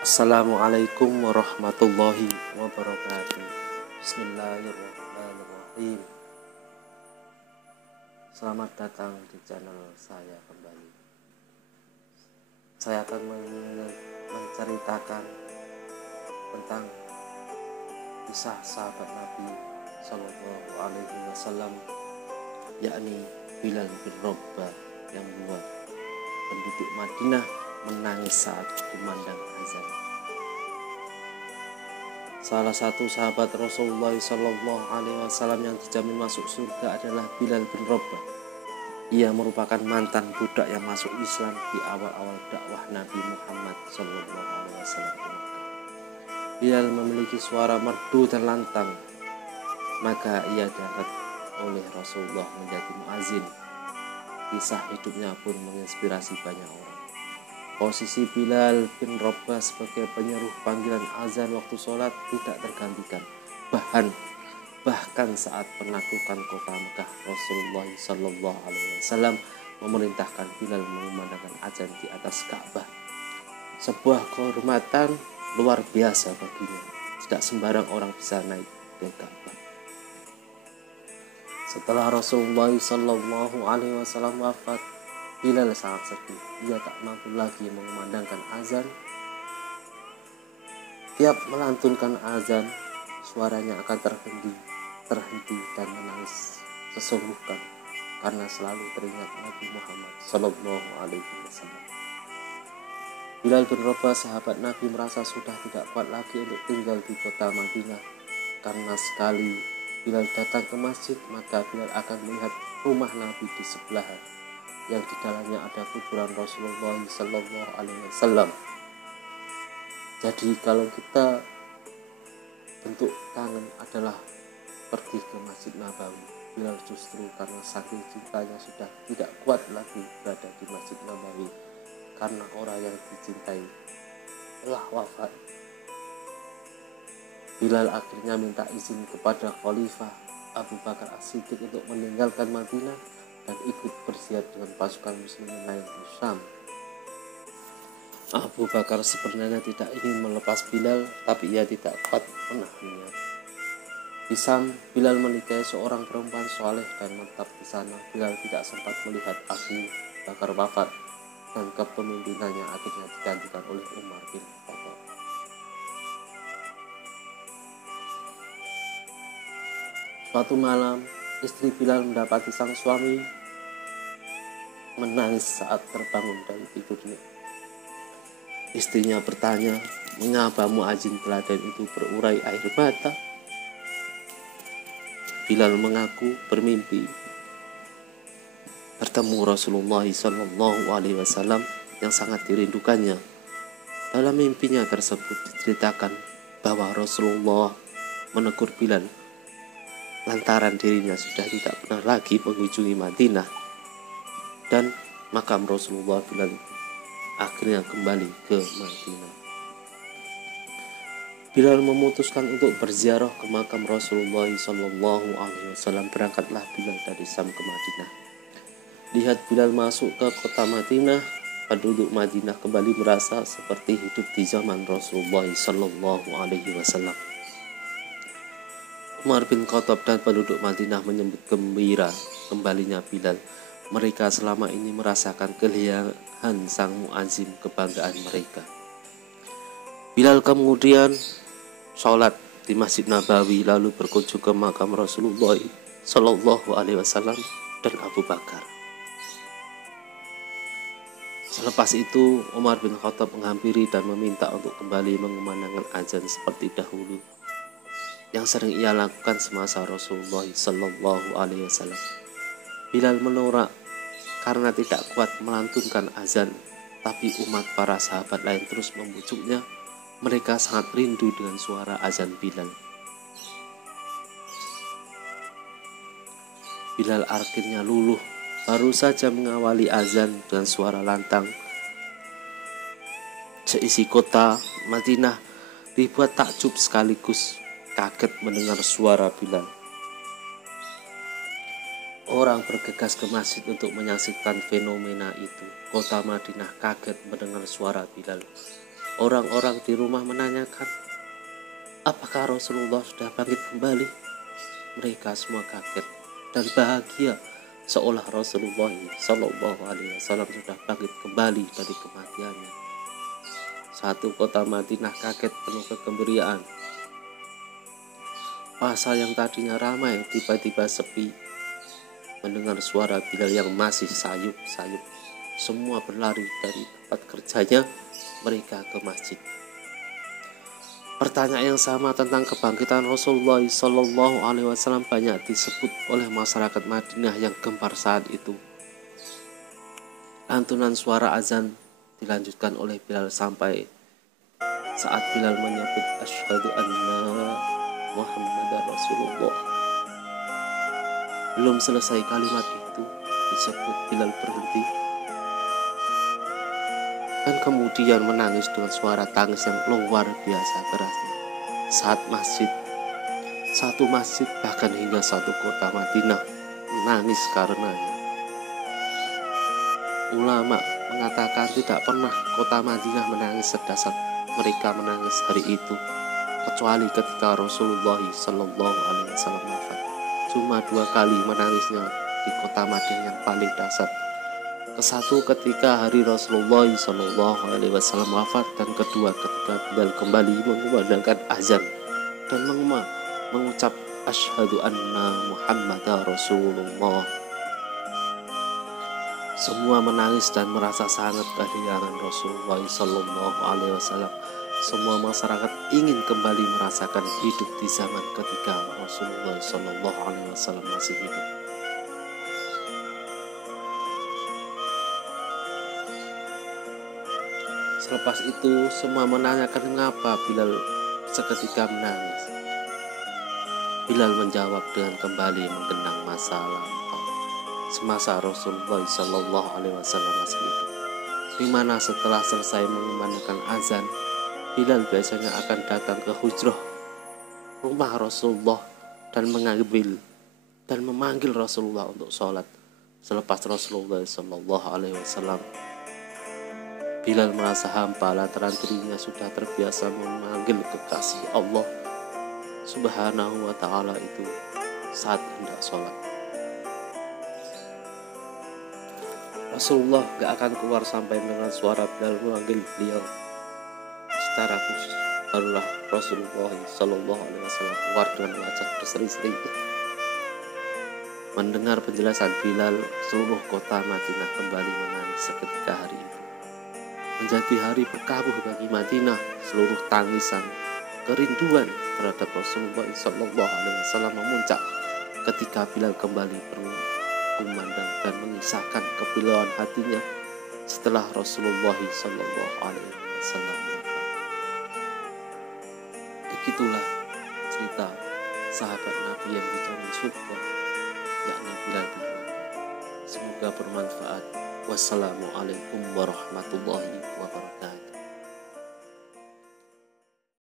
Assalamualaikum warahmatullahi wabarakatuh. Bismillahirrahmanirrahim. Selamat datang di channel saya kembali. Saya akan menceritakan tentang kisah sahabat Nabi Shallallahu Alaihi Wasallam, yakni Bilal bin Rabah yang membuat penduduk Madinah menangis saat kumandang azan. Salah satu sahabat Rasulullah Shallallahu Alaihi Wasallam yang dijamin masuk surga adalah Bilal bin Rabah. Ia merupakan mantan budak yang masuk Islam di awal-awal dakwah Nabi Muhammad Shallallahu Alaihi Wasallam. Bilal memiliki suara merdu dan lantang, maka ia diangkat oleh Rasulullah menjadi muazin. Kisah hidupnya pun menginspirasi banyak orang. Posisi Bilal bin Rabah sebagai penyeru panggilan azan waktu sholat tidak tergantikan. Bahkan saat penaklukan kota Mekah, Rasulullah Shallallahu Alaihi Wasallam memerintahkan Bilal mengumandangkan azan di atas Ka'bah. Sebuah kehormatan luar biasa baginya. Tidak sembarang orang bisa naik ke Ka'bah. Setelah Rasulullah Shallallahu Alaihi Wasallam wafat, Bilal sangat sedih. Ia tak mampu lagi mengumandangkan azan. Tiap melantunkan azan, suaranya akan terhenti dan menangis sesungguhkan karena selalu teringat Nabi Muhammad Shallallahu Alaihi Wasallam. Bilal bin Rabah, sahabat Nabi, merasa sudah tidak kuat lagi untuk tinggal di kota Madinah, karena sekali Bilal datang ke masjid, maka Bilal akan melihat rumah Nabi di sebelahan, yang di dalamnya ada kuburan Rasulullah Shallallahu Alaihi Wasallam. Jadi kalau kita bentuk tangan adalah pergi ke Masjid Nabawi, Bilal justru karena saking cintanya sudah tidak kuat lagi berada di Masjid Nabawi karena orang yang dicintai telah wafat. Bilal akhirnya minta izin kepada Khalifah Abu Bakar As-Siddiq untuk meninggalkan Madinah dan ikut berjihad dengan pasukan muslimin lain di Syam. Abu Bakar sebenarnya tidak ingin melepas Bilal, tapi ia tidak kuat menahannya. Di Syam, Bilal menikahi seorang perempuan soleh dan menetap di sana. Bilal tidak sempat melihat Abu Bakar wafat dan kepemimpinannya akhirnya digantikan oleh Umar bin Khattab. Suatu malam, istri Bilal mendapati sang suami menangis saat terbangun dari tidurnya. Istrinya bertanya, "Mengapa muazin teladan itu berurai air mata?" Bilal mengaku bermimpi bertemu Rasulullah Shallallahu Alaihi Wasallam yang sangat dirindukannya. Dalam mimpinya tersebut diceritakan bahwa Rasulullah menegur Bilal lantaran dirinya sudah tidak pernah lagi mengunjungi Madinah, dan makam Rasulullah Bilal akhirnya kembali ke Madinah. Bilal memutuskan untuk berziarah ke makam Rasulullah Shallallahu Alaihi Wasallam. Berangkatlah Bilal dari Syam ke Madinah. Lihat Bilal masuk ke kota Madinah, penduduk Madinah kembali merasa seperti hidup di zaman Rasulullah Shallallahu Alaihi Wasallam. Umar bin Khattab dan penduduk Madinah menyambut gembira kembalinya Bilal. Mereka selama ini merasakan kehilangan sang muazin, kebanggaan mereka. Bilal kemudian sholat di Masjid Nabawi, lalu berkunjung ke makam Rasulullah Shallallahu Alaihi Wasallam dan Abu Bakar. Selepas itu, Umar bin Khattab menghampiri dan meminta untuk kembali mengumandangkan azan seperti dahulu, yang sering ia lakukan semasa Rasulullah Shallallahu Alaihi Wasallam. Bilal menolak karena tidak kuat melantunkan azan, tapi umat para sahabat lain terus membujuknya. Mereka sangat rindu dengan suara azan Bilal. Bilal akhirnya luluh, baru saja mengawali azan dengan suara lantang. Seisi kota Madinah dibuat takjub sekaligus kaget mendengar suara Bilal. Orang bergegas ke masjid untuk menyaksikan fenomena itu. Kota Madinah kaget mendengar suara Bilal. Orang-orang di rumah menanyakan, apakah Rasulullah sudah bangkit kembali? Mereka semua kaget dan bahagia, seolah Rasulullah Shallallahu Alaihi Wasallam sudah bangkit kembali dari kematiannya. Satu kota Madinah kaget penuh kegembiraan. Pasar yang tadinya ramai tiba-tiba sepi. Mendengar suara Bilal yang masih sayup-sayup, semua berlari dari tempat kerjanya mereka ke masjid. Pertanyaan yang sama tentang kebangkitan Rasulullah Shallallahu Alaihi Wasallam banyak disebut oleh masyarakat Madinah yang gempar saat itu. Lantunan suara azan dilanjutkan oleh Bilal sampai saat Bilal menyebut asyhadu anna Muhammadar Rasulullah. Belum selesai kalimat itu disebut Bilal berhenti dan kemudian menangis dengan suara tangis yang luar biasa kerasnya. Saat satu masjid bahkan hingga satu kota Madinah menangis karenanya. Ulama mengatakan tidak pernah kota Madinah menangis sedahsyat mereka menangis hari itu, kecuali ketika Rasulullah Shallallahu Alaihi Wasallam wafat. Cuma 2 kali menangisnya di kota Madinah yang paling dahsyat. Kesatu ketika hari Rasulullah Shallallahu Alaihi Wasallam wafat, dan kedua ketika Bilal kembali mengumandangkan azan dan mengucap asyhadu anna Muhammadar Rasulullah. Semua menangis dan merasa sangat kehilangan Rasulullah Shallallahu Alaihi Wasallam. Semua masyarakat ingin kembali merasakan hidup di zaman ketika Rasulullah Shallallahu Alaihi Wasallam masih hidup. Selepas itu semua menanyakan mengapa Bilal seketika menangis. Bilal menjawab dengan kembali menggenang masa lampau semasa Rasulullah Shallallahu Alaihi Wasallam masih hidup, di mana setelah selesai mengumandangkan azan, Bilal biasanya akan datang ke hujrah rumah Rasulullah dan memanggil Rasulullah untuk sholat. Selepas Rasulullah Shallallahu Alaihi Wasallam, Bilal merasa hampa lantaran dirinya sudah terbiasa memanggil kekasih Allah Subhanahu wa Ta'ala itu saat hendak sholat. Rasulullah gak akan keluar sampai mendengar suara Bilal memanggil beliau secara khusus. Barulah Rasulullah Shallallahu Alaihi Wasallam keluar dengan wajah berseri-seri. Mendengar penjelasan Bilal, seluruh kota Madinah kembali menangis seketika hari itu. Menjadi hari berkabut bagi Madinah. Seluruh tangisan kerinduan terhadap Rasulullah Shallallahu Alaihi Wasallam memuncak ketika Bilal kembali berkumandang dan mengisahkan kepiluan hatinya setelah Rasulullah Shallallahu Alaihi Wasallam wafat. Begitulah cerita sahabat Nabi yang dijamin surga, yakni Bilal bin Rabah. Semoga bermanfaat. Wassalamualaikum warahmatullahi wabarakatuh.